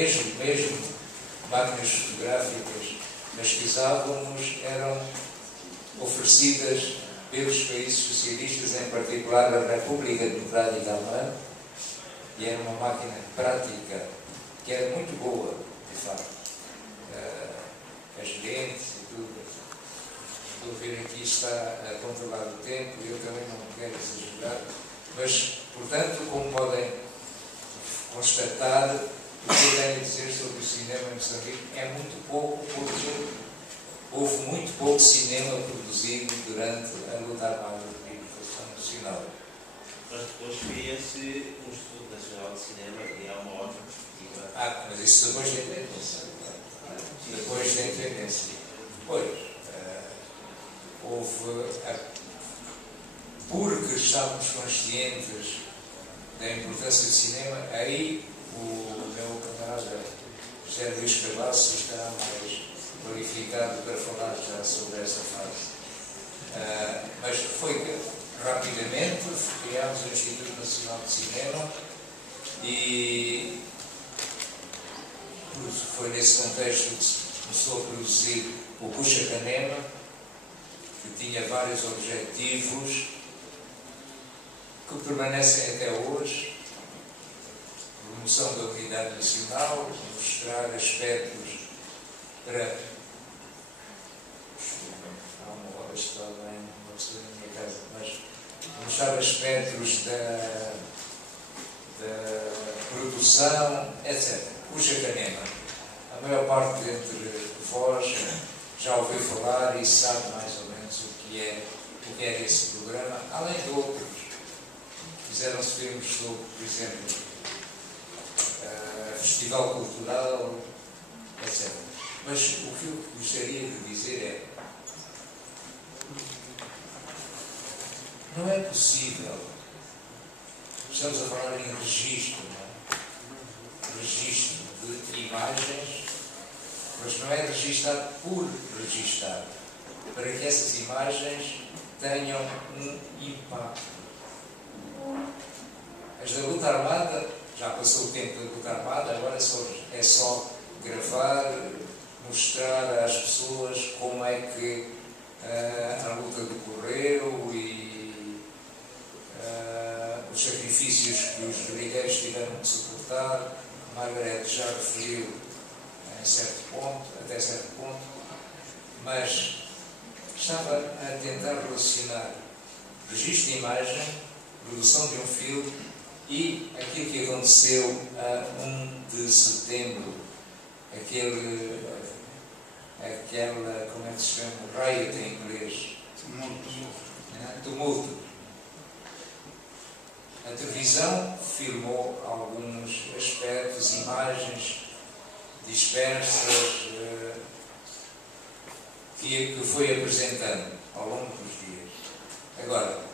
mesmo máquinas fotográficas, mas que usávamos eram oferecidas pelos países socialistas, em particular a República Democrática Alemã, e era uma máquina prática, que era muito boa, de facto. As lentes e tudo. Estou a ver aqui, está a controlar o tempo, eu também não quero exagerar, mas, portanto, como podem constatar, o que eu tenho a dizer sobre o cinema em Moçambique é muito pouco, porque houve muito pouco cinema produzido durante a luta armada de libertação nacional. Mas depois cria-se um Instituto Nacional de Cinema e há uma outra perspectiva. Mas isso depois da independência. Depois da independência. Depois, houve, porque estávamos conscientes da importância do cinema, aí o meu camarada José Luís Cavasso está mais qualificado para falar já sobre essa fase. Mas foi que, rapidamente, criámos o Instituto Nacional de Cinema e foi nesse contexto que se começou a produzir o Puxa Canema, que tinha vários objetivos que permanecem até hoje: promoção da unidade nacional, mostrar aspectos para... Há uma hora está bem, uma pessoa na minha casa, mas mostrar aspectos da produção, etc. Puxa Canema. A maior parte entre vós já ouviu falar e sabe mais ou menos o que é esse programa, além de outros. Fizeram-se filmes sobre, por exemplo, Festival Cultural, etc. Mas o que eu gostaria de dizer é: não é possível, estamos a falar em registro, não é? Registro de imagens, mas não é registado por registar, para que essas imagens tenham um impacto. As da luta armada, já passou o tempo da luta armada, agora é só gravar, mostrar às pessoas como é que a luta decorreu e os sacrifícios que os guerrilheiros tiveram que suportar. Margaret já referiu até certo ponto, mas estava a tentar relacionar registro de imagem, produção de um filme e aquilo que aconteceu a 1 de setembro, aquela, como é que se chama? Riot em inglês. Tumulto. A televisão filmou alguns aspectos, imagens dispersas que foi apresentando ao longo dos dias. Agora,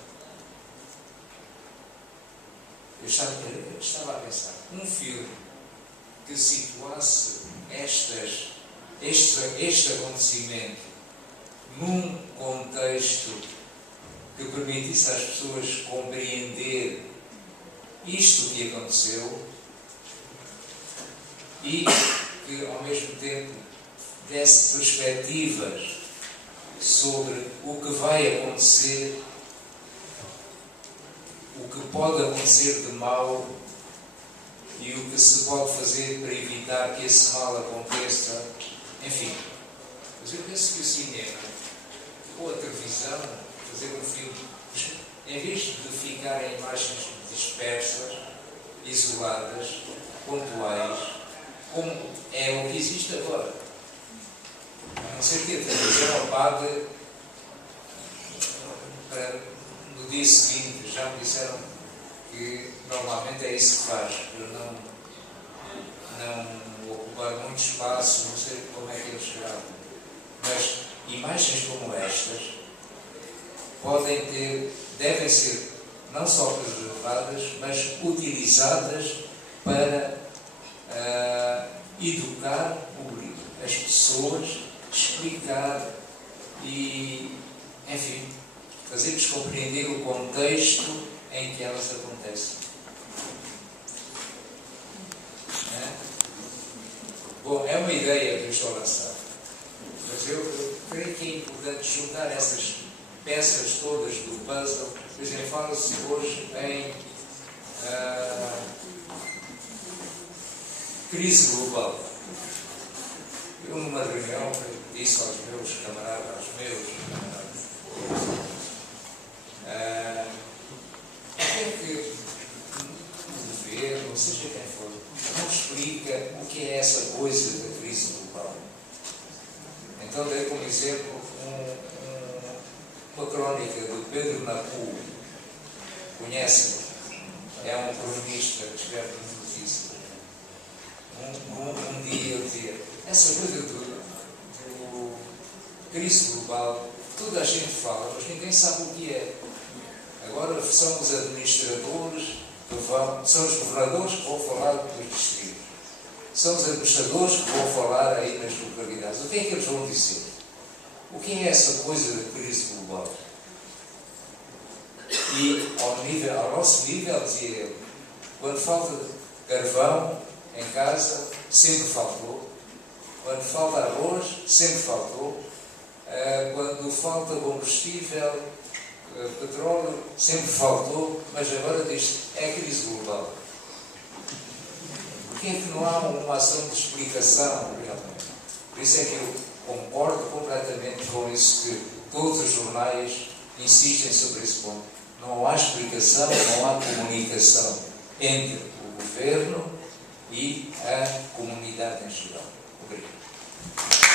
eu estava a pensar, um filme que situasse este acontecimento num contexto que permitisse às pessoas compreender isto que aconteceu e que, ao mesmo tempo, desse perspectivas sobre o que vai acontecer, o que pode acontecer de mal e o que se pode fazer para evitar que esse mal aconteça. Enfim, mas eu penso que o cinema ou a televisão, fazer um filme, em vez de ficar em imagens dispersas, isoladas, pontuais, como é o que existe agora. A não ser que a televisão apague para no dia seguinte. Já me disseram que normalmente é isso que faz, para não ocupar muito espaço, não sei como é que eles gravam. Mas imagens como estas devem ser não só preservadas, mas utilizadas para educar as pessoas, explicar e, enfim, fazer-lhes compreender o contexto em que elas acontecem. Bom, é uma ideia que eu estou a lançar, mas eu creio que é importante juntar essas peças todas do puzzle. Por exemplo, fala-se hoje em crise global. Eu, numa reunião, disse aos meus camaradas, o que é que o governo, seja quem for, não explica o que é essa coisa da crise global? Então, dei como exemplo uma crónica do Pedro Napu. Conhecem? É um cronista que escreve notícias. Um dia eu dizia, essa coisa do crise global, toda a gente fala, mas ninguém sabe o que é. Agora são os administradores que vão, são os governadores que vão falar dos distritos. São os administradores que vão falar aí nas localidades. O que é que eles vão dizer? O que é essa coisa da crise global? E ao nosso nível, dizia ele, quando falta carvão em casa, sempre faltou. Quando falta arroz, sempre faltou. Quando falta combustível, petróleo, sempre faltou. Mas agora diz, é crise global. Porquê é que não há uma ação de explicação realmente? Por isso é que eu concordo completamente com isso que todos os jornais insistem sobre esse ponto. Não há explicação, não há comunicação entre o governo e a comunidade em geral. Obrigado.